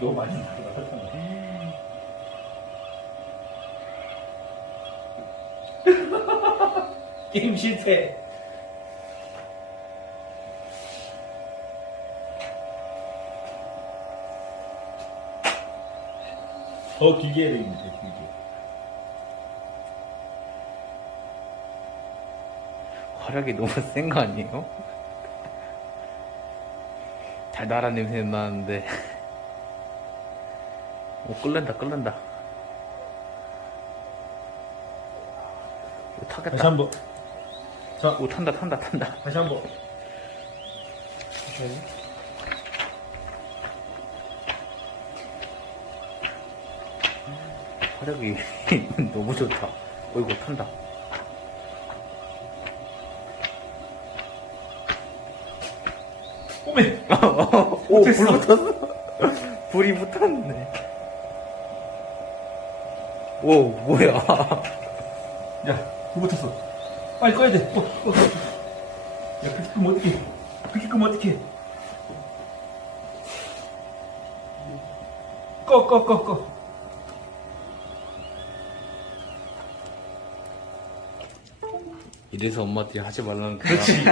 너무 많이 나가 설탕을. 게임 실패. 더 길게 해야 되겠는데, 길게. 화력이 너무 센 거 아니에요? 달달한 냄새 나는데. 오, 끓는다, 끓는다. 오, 타겠다. 다시 한 번. 자, 오, 탄다, 탄다, 탄다. 다시 한 번. 화력이 너무 좋다. 어이구, 탄다. 꼬매! 오, 불 붙었어. 붙었어. 불이 붙었네. 오, 뭐야. 야, 불 붙었어. 빨리 꺼야 돼. 꺼, 꺼, 꺼. 야, 그렇게 끄면 어떡해. 그렇게 끄면 어떡해. 꺼, 꺼, 꺼, 꺼. 이래서 엄마한테 하지 말라는 거야. 그렇지.